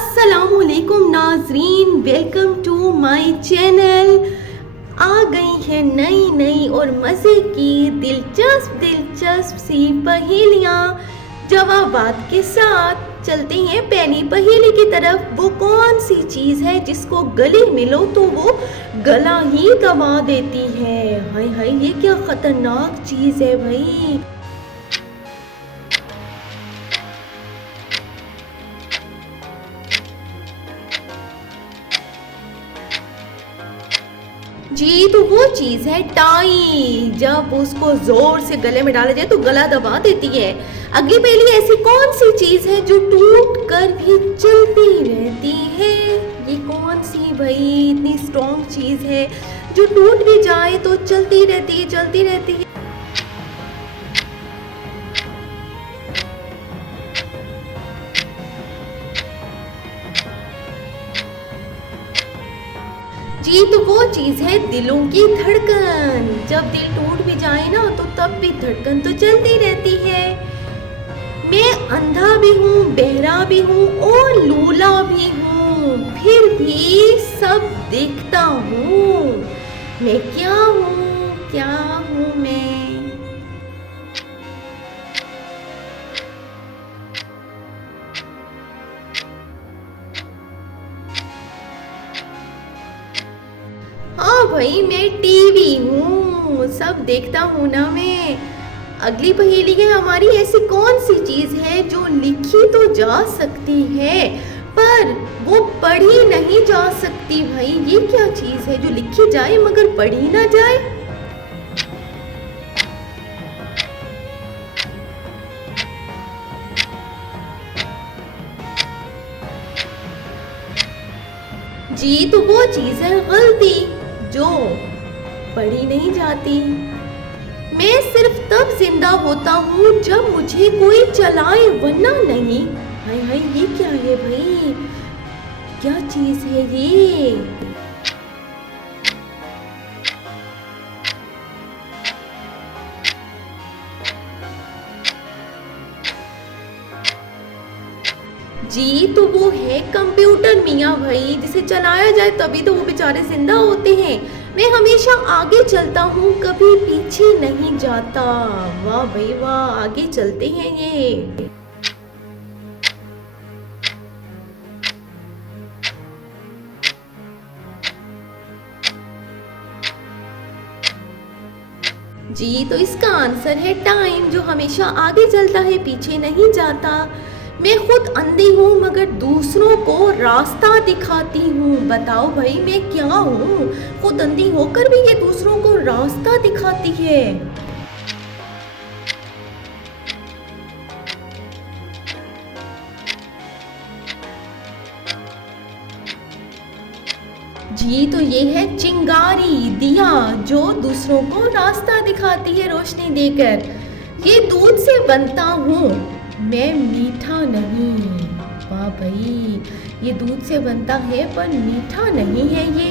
अस्सलामुअलैकुम नाजरीन, welcome to my channel. आ गई है नई और मज़े की दिलचस्प सी पहेलियाँ जवाबात के साथ। चलते हैं पहली पहेली की तरफ। वो कौन सी चीज़ है जिसको गले मिलो तो वो गला ही दबा देती है? हाय हाय, ये क्या खतरनाक चीज़ है भाई। जी, तो वो चीज है टाई। जब उसको जोर से गले में डाला जाए तो गला दबा देती है। अगली पहेली, ऐसी कौन सी चीज है जो टूट कर भी चलती रहती है? ये कौन सी भाई इतनी स्ट्रॉन्ग चीज है जो टूट भी जाए तो चलती रहती है? जी, तो वो चीज है दिलों की धड़कन। जब दिल टूट भी जाए ना तो तब भी धड़कन तो चलती रहती है। मैं अंधा भी हूँ, बहरा भी हूँ और लूला भी हूँ, फिर भी सब देखता हूँ। मैं क्या हूँ मैं? हाँ भाई, मैं टीवी हूँ, सब देखता हूँ ना मैं। अगली पहेली है हमारी, ऐसी कौन सी चीज है जो लिखी तो जा सकती है पर वो पढ़ी नहीं जा सकती? भाई ये क्या चीज है जो लिखी जाए मगर पढ़ी ना जाए? जी, तो वो चीज है गलती जो पढ़ी नहीं जाती। मैं सिर्फ तब जिंदा होता हूँ जब मुझे कोई चलाए वरना नहीं। हाय हाय, ये क्या है भाई? क्या चीज है ये? जी, तो वो है कंप्यूटर मियाँ भाई, जिसे चलाया जाए तभी तो वो बेचारे जिंदा होते हैं। मैं हमेशा आगे चलता हूँ, कभी पीछे नहीं जाता। वाह भाई वाह, आगे चलते हैं ये। जी, तो इसका आंसर है टाइम, जो हमेशा आगे चलता है, पीछे नहीं जाता। मैं खुद अंधी हूँ मगर दूसरों को रास्ता दिखाती हूँ। बताओ भाई, मैं क्या हूँ? खुद अंधी होकर भी ये दूसरों को रास्ता दिखाती है। जी, तो ये है चिंगारी, दिया, जो दूसरों को रास्ता दिखाती है रोशनी देकर। ये दूध से बनता हूँ, मैं मीठा नहीं। वाह भाई, ये दूध से बनता है पर मीठा नहीं है ये।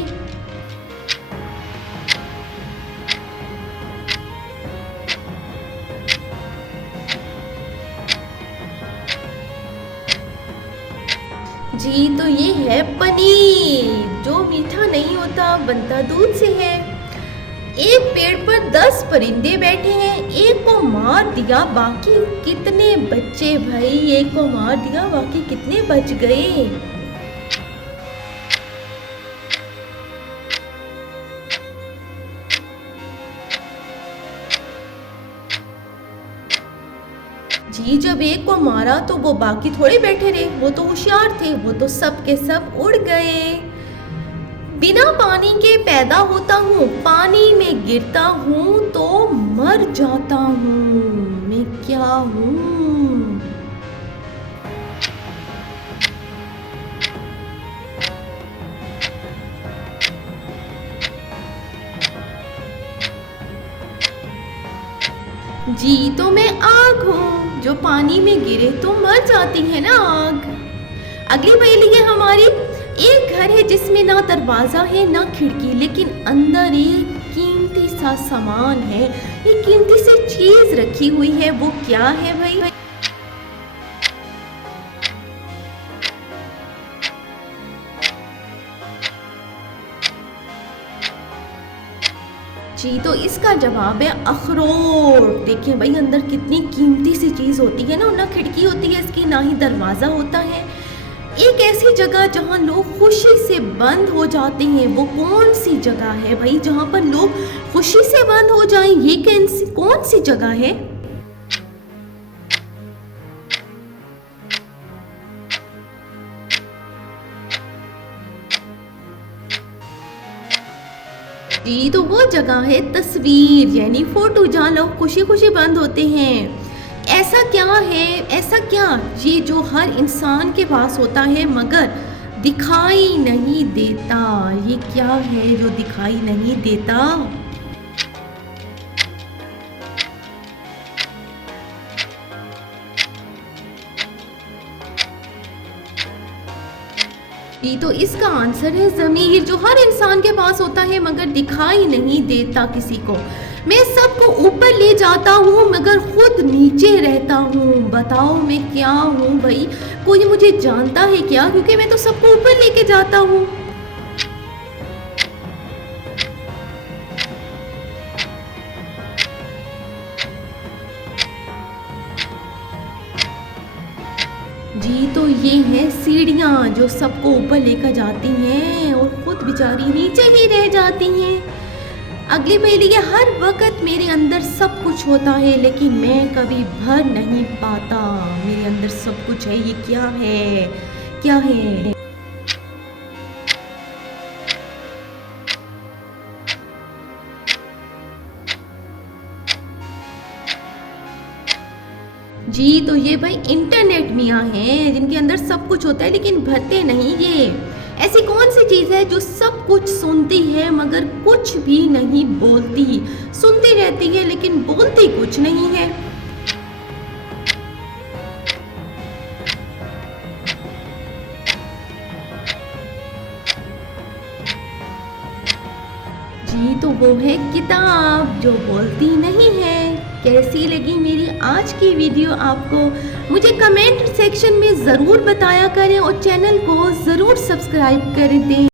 जी, तो ये है पनीर, जो मीठा नहीं होता, बनता दूध से है। एक पेड़ पर 10 परिंदे बैठे हैं, एक को मार दिया बाकी कितने बच्चे? भाई एक को मार दिया बाकी कितने बच गए? जी, जब एक को मारा तो वो बाकी थोड़े बैठे रहे, वो तो होशियार थे, वो तो सब के सब उड़ गए। बिना पानी के पैदा होता हूँ, पानी में गिरता हूँ तो मर जाता हूँ। मैं क्या हूँ? जी, तो मैं आग हूँ, जो पानी में गिरे तो मर जाती है ना आग। अगली पहेली है हमारी, एक घर है जिसमें ना दरवाजा है ना खिड़की, लेकिन अंदर एक कीमती सा सामान है। एक कीमती सी चीज रखी हुई है, वो क्या है भाई? जी तो इसका जवाब है अखरोट। देखिए भाई अंदर कितनी कीमती सी चीज़ होती है ना खिड़की होती है इसकी, ना ही दरवाज़ा होता है। एक ऐसी जगह जहाँ लोग खुशी से बंद हो जाते हैं, वो कौन सी जगह है भाई जहाँ पर लोग खुशी से बंद हो जाएं? ये कौन सी जगह है? जी तो वो जगह है तस्वीर, यानी फोटो, जहाँ लोग खुशी खुशी बंद होते हैं। ऐसा क्या है, ऐसा क्या ये जो हर इंसान के पास होता है मगर दिखाई नहीं देता? ये क्या है जो दिखाई नहीं देता? जी तो इसका आंसर है ज़मीर, जो हर इंसान के पास होता है मगर दिखाई नहीं देता किसी को। मैं सबको ऊपर ले जाता हूँ मगर खुद नीचे रहता हूँ। बताओ मैं क्या हूँ भाई? कोई मुझे जानता है क्या? क्योंकि मैं तो सबको ऊपर लेके जाता हूँ। जी तो ये है सीढ़ियाँ, जो सबको ऊपर लेकर जाती हैं और खुद बेचारी नीचे ही रह जाती हैं। अगली पहेली है, हर वक्त मेरे अंदर सब कुछ होता है लेकिन मैं कभी भर नहीं पाता। मेरे अंदर सब कुछ है, ये क्या है? क्या है? जी तो ये भाई इंटरनेट मियाँ हैं, जिनके अंदर सब कुछ होता है लेकिन भरते नहीं। ये ऐसी कौन सी चीज़ है जो सब कुछ सुनती है मगर कुछ भी नहीं बोलती? सुनती रहती है लेकिन बोलती कुछ नहीं है। जी तो वो है किताब, जो बोलती नहीं है। कैसी लगी मेरी आज की वीडियो आपको? मुझे कमेंट सेक्शन में ज़रूर बताया करें और चैनल को ज़रूर सब्सक्राइब कर दें।